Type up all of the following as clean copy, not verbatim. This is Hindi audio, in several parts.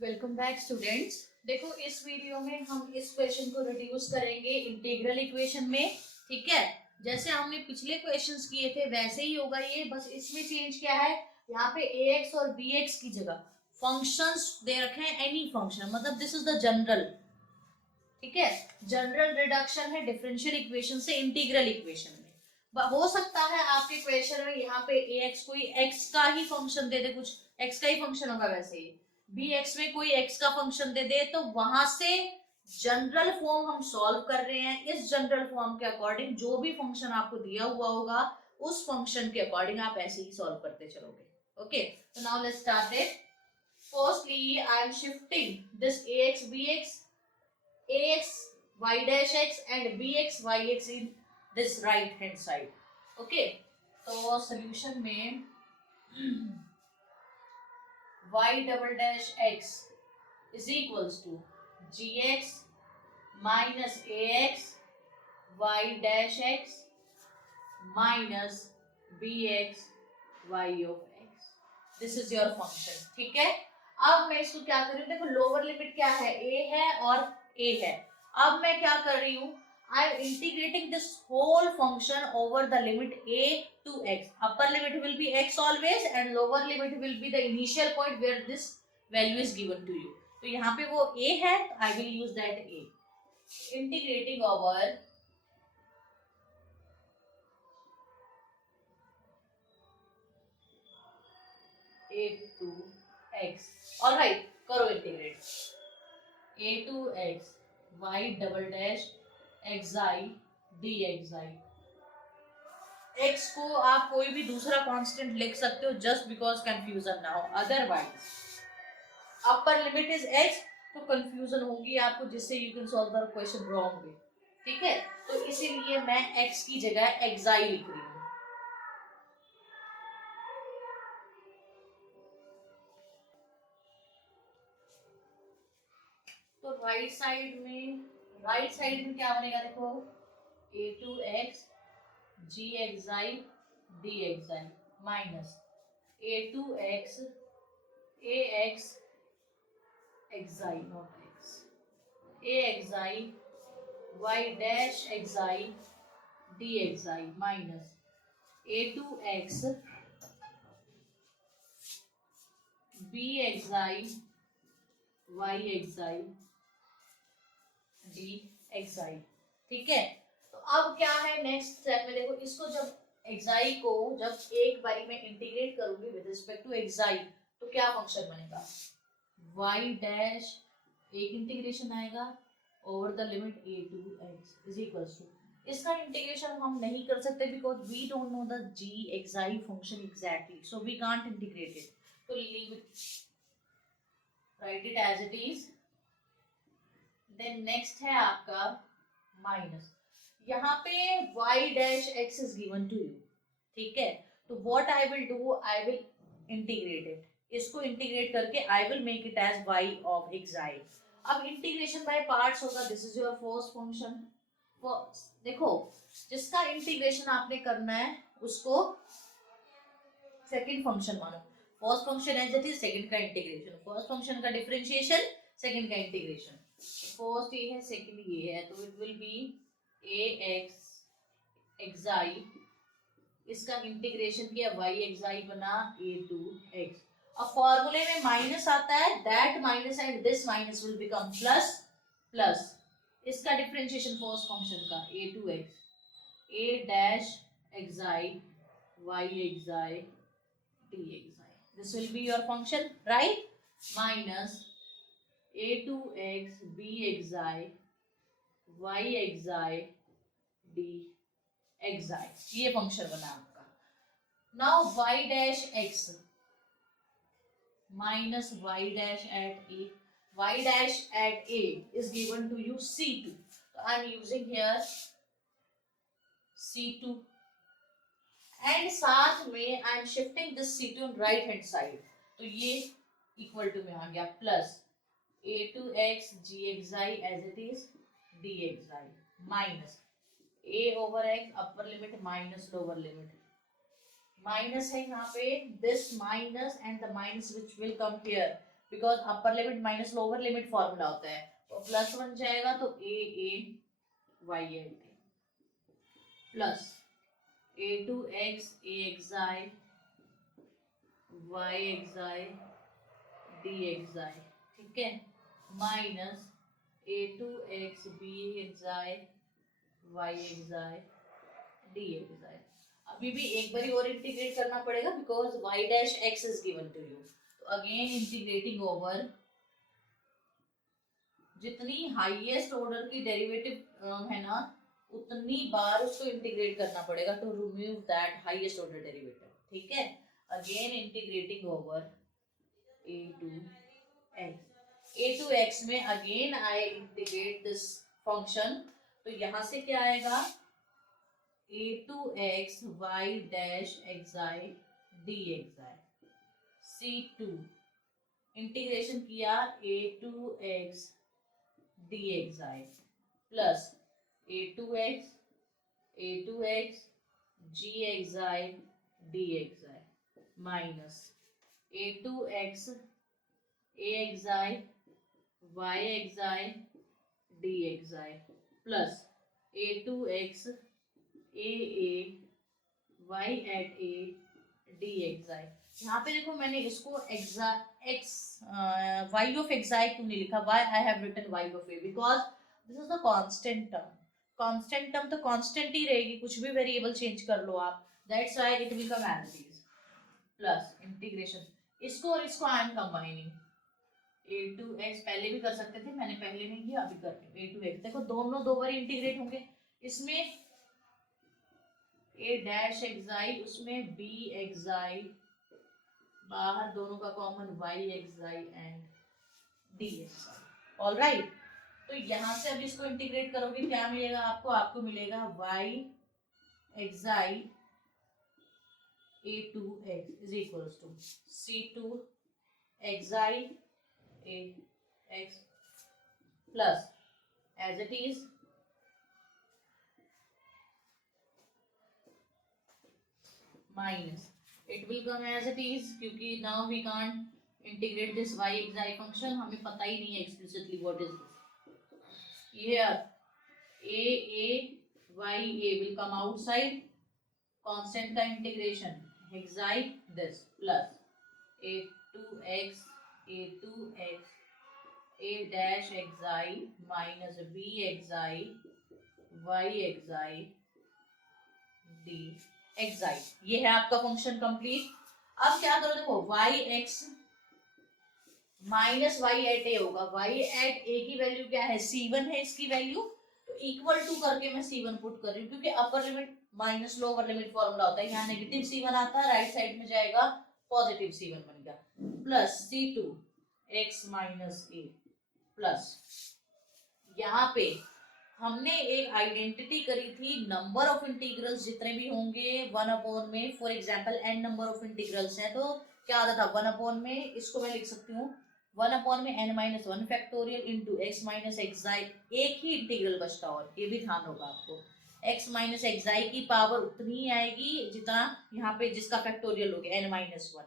Welcome back students. देखो इस वीडियो में हम इस क्वेश्चन को रिड्यूस करेंगे इंटीग्रल इक्वेशन में। ठीक है, जैसे हमने पिछले क्वेश्चंस किए थे वैसे ही होगा ये, बस इसमें चेंज क्या है, यहाँ पे ax और bx की जगह फंक्शंस दे रखे हैं, एनी फंक्शन, मतलब दिस इज द जनरल। ठीक है, जनरल रिडक्शन है डिफरेंशियल इक्वेशन से इंटीग्रल इक्वेशन में। हो सकता है आपके क्वेश्चन में यहाँ पे ax कोई x का ही फंक्शन दे दे, कुछ x का ही फंक्शन होगा वैसे ही, bx में कोई x का फंक्शन दे दे, तो वहां से जनरल फॉर्म हम सॉल्व कर रहे हैं। इस जनरल फॉर्म के अकॉर्डिंग जो भी फंक्शन आपको दिया हुआ होगा उस फंक्शन के अकॉर्डिंग आप ऐसे ही सॉल्व करते चलोगे। ओके, तो now let's start it. Firstly I am shifting this ax bx, ax y dash x and bx yx in this right hand side. Okay, तो सॉल्यूशन में y double dash x is equals to gx minus ax y dash x minus bx y of x. This is your function. ठीक है, अब मैं इसको क्या कर रही हूँ, देखो लोअर लिमिट क्या है, a है और a है। अब मैं क्या कर रही हूँ, I am integrating this whole function over the limit a to x. Upper limit will be x always and lower limit will be the initial point where this value is given to you. तो यहाँ पे वो a है, I will use that a. Integrating over a to x. All right, करो integrate. a to x y double dash xi dxi। x को आप कोई भी दूसरा कांस्टेंट लिख सकते हो जस्ट बिकॉज कंफ्यूजन ना हो, otherwise upper limit is x, तो कंफ्यूजन होगी आपको, जिससे you can solve the question wrong way. ठीक है, तो इसीलिए मैं x की जगह xi लिख रही हूँ। तो राइट साइड में क्या बनेगा, देखो a to x gxi dxi minus a to x ax xi not x axi y dash xi dxi minus a to x bxi yxi dxi। ठीक है, तो अब क्या है नेक्स्ट स्टेप में, देखो इसको जब xi को जब एक बारी में इंटीग्रेट करूंगी विद रिस्पेक्ट टू xi, तो क्या फंक्शन बनेगा, y डैश एक इंटीग्रेशन आएगा over the limit a to x is equals to, इसका इंटीग्रेशन हम नहीं कर सकते because we don't know the g xi function exactly, so we can't integrate it, तो leave it, write it as it is. Then next है आपका माइनस, यहाँ पे y dash x is given to you. ठीक है, तो what I will do, I will integrate it, इसको इंटीग्रेट करके I will make it as y of xi। अब इंटीग्रेशन बाय पार्ट्स होगा, this is your first function. देखो जिसका इंटीग्रेशन आपने करना है उसको सेकंड फंक्शन मानो, first function as it is, second का इंटीग्रेशन, फर्स्ट फंक्शन का डिफरेंशिएशन, सेकंड का इंटीग्रेशन। फर्स्ट ये है, सेकंड ये है, तो it will be ax xi, इसका इंटीग्रेशन किया y xi बना a to x। अब फॉर्मूले में माइनस आता है, that minus and this minus will become plus, plus इसका डिफरेंशिएशन फर्स्ट फंक्शन का a to x a dash xi y xi dxi, this will be your function, right? Minus a to x b xi y xi dxi, ये फंक्शन बना आपका। Now y dash x minus y dash at a, y dash at a is given to you c2, so I am using here c2 and साथ में I am shifting this c2 on right hand side, तो ये इक्वल टू में आ गया plus a to x gxi as it is dxi minus a over x upper limit minus lower limit, minus है यहाँ पे this minus and the minus which will come here because upper limit minus lower limit formula होता है, तो प्लस बन जाएगा, तो ए Y eight plus a2x axi y axi dxi, ठीक है, minus a2x b axi y axi dxi। अभी भी एक बारी और इंटीग्रेट करना पड़ेगा because y dash x is given to you. तो अगेन इंटीग्रेटिंग ओवर, जितनी हाईएस्ट ऑर्डर की डेरिवेटिव है ना, उतनी बार उसको इंटीग्रेट करना पड़ेगा to remove that highest order derivative, ठीक है। अगेन इंटीग्रेटिंग ओवर a2x में again I integrate this function, तो यहां से क्या आएगा, a2x y dash xi dxi, c2 integration किया a2x dxi plus a2x gxi dxi minus a2x axi yxi dxi plus a2x y at a dxi। यहाँ पे देखो मैंने इसको y of xi क्यों नहीं लिखा, why I have written y of a, because this is the constant term। Constant term तो कांस्टेंट ही रहेगी, कुछ भी वेरिएबल चेंज कर लो आप, that's why it will come as it is plus integration, इसको और इसको आई एम कंबाइनिंग a2x, पहले भी कर सकते थे, मैंने पहले नहीं किया, अभी कर रही हूँ। a2x देखो दोनों दो बार इंटीग्रेट होंगे, इसमें a डैश xi उसमें b xi, बाहर दोनों का common y xi and dxi, alright. तो यहां से अब इसको इंटीग्रेट करोगे क्या मिलेगा आपको, आपको मिलेगा y xi a2x is equals to c2 xi ax plus as it is minus, it will come as it is क्योंकि now we can't integrate this y xi function, हमें पता ही नहीं है explicitly what is this। Here a will come outside, constant का integration xi this plus a2x a dash xi minus b xi y xi d xi, ये है आपका फंक्शन कंप्लीट। अब क्या करो, देखो y x minus y at a होगा, वाई एट ए की वैल्यू क्या है, c1 है इसकी वैल्यू, तो इक्वल टू करके मैं c1 पुट कर रही हूँ, क्योंकि upper limit minus lower limit formula होता है, यहाँ नेगेटिव c1 आता है, राइट साइड में जाएगा पॉजिटिव c1 बनेगा, प्लस c2 x माइनस ए प्लस, यहाँ पे हमने एक आइडेंटिटी करी थी, नंबर ऑफ इंटीग्रल्स जितने भी होंगे 1 में, for example n number of integrals हैं, तो क्या आता था 1 में, इसको मैं लिख सकती हूँ 1 में n minus 1 factorial into x minus एक्साई, एक ही इंटीग्रल बचता, और ये भी ध्यान होगा आपको, x माइनस एक्साई की पावर उतनी आएगी जितना यहाँ पे जिसका फैक्टोरियल हो गया n माइनस 1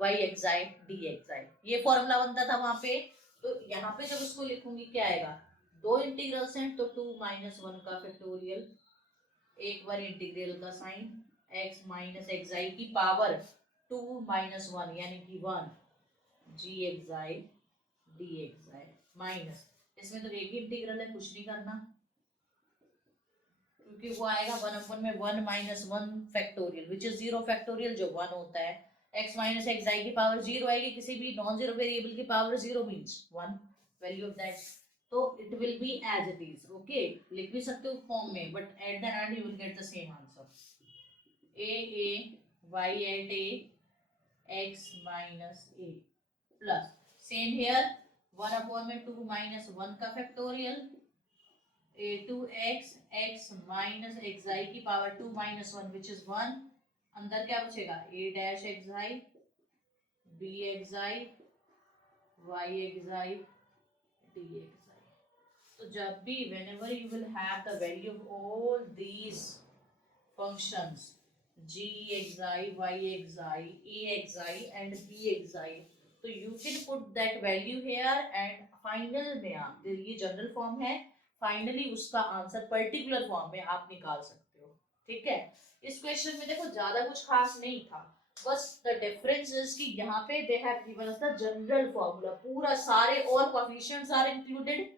y एक्साई डी एक्साई, ये फॉर्मूला बनता था वहां पे। तो यहाँ पे जब उसको लिखूंगी क्या आएगा, दो इंटीग्रल्स हैं तो 2 माइनस 1 का फैक्टोरियल, एक बार इंटीग्रल का साइन, x माइनस एक्साई की पावर 2 माइनस 1 यानी कि 1 जी एक्साई डी एक्साई माइनस, इसमें तो एक ही इंटीग्रल है, कुछ नहीं करना, क्योंकि वो आएगा 1 में 1 minus 1 factorial which is 0 factorial जो 1 होता है, x माइनस एक्साई की पावर 0 आएगी, किसी भी नॉन जीरो वेरिएबल की power 0 means 1 value of that, तो it will be as it is, okay, लिख भी सकते हो फॉर्म में, but at the end you will get the same answer, a y at a x minus a plus same here 1 में 2 minus 1 का factorial a2x x minus xi की पावर 2 minus 1 which is 1, अंदर क्या बचेगा a dash xi b xi y xi d xi। तो जब भी whenever you will have the value of all these functions g xi y xi a xi and b xi, तो you can put that value here and final में आप, ये जनरल फॉर्म है, फाइनली उसका आंसर पर्टिकुलर फॉर्म में आप निकाल सकते हो। ठीक है, इस क्वेश्चन में देखो ज्यादा कुछ खास नहीं था, बस द डिफरेंस इज कि यहाँ पे they have given us the general formula, पूरा सारे all coefficients are included,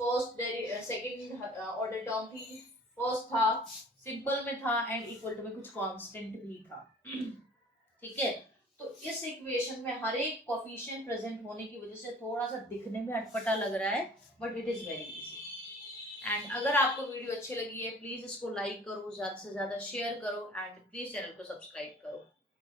first second order term थी, फर्स्ट था, सिंपल में था एंड इक्वल टू में कुछ कांस्टेंट भी था। ठीक है, तो इस इक्वेशन में हर एक कोएफिशिएंट प्रेजेंट होने की वजह से थोड़ा सा दिखने में अटपटा लग रहा है, but it is very easy. And अगर आपको वीडियो अच्छी लगी है प्लीज इसको लाइक करो, ज्यादा से ज्यादा शेयर करो एंड प्लीज चैनल को सब्सक्राइब करो।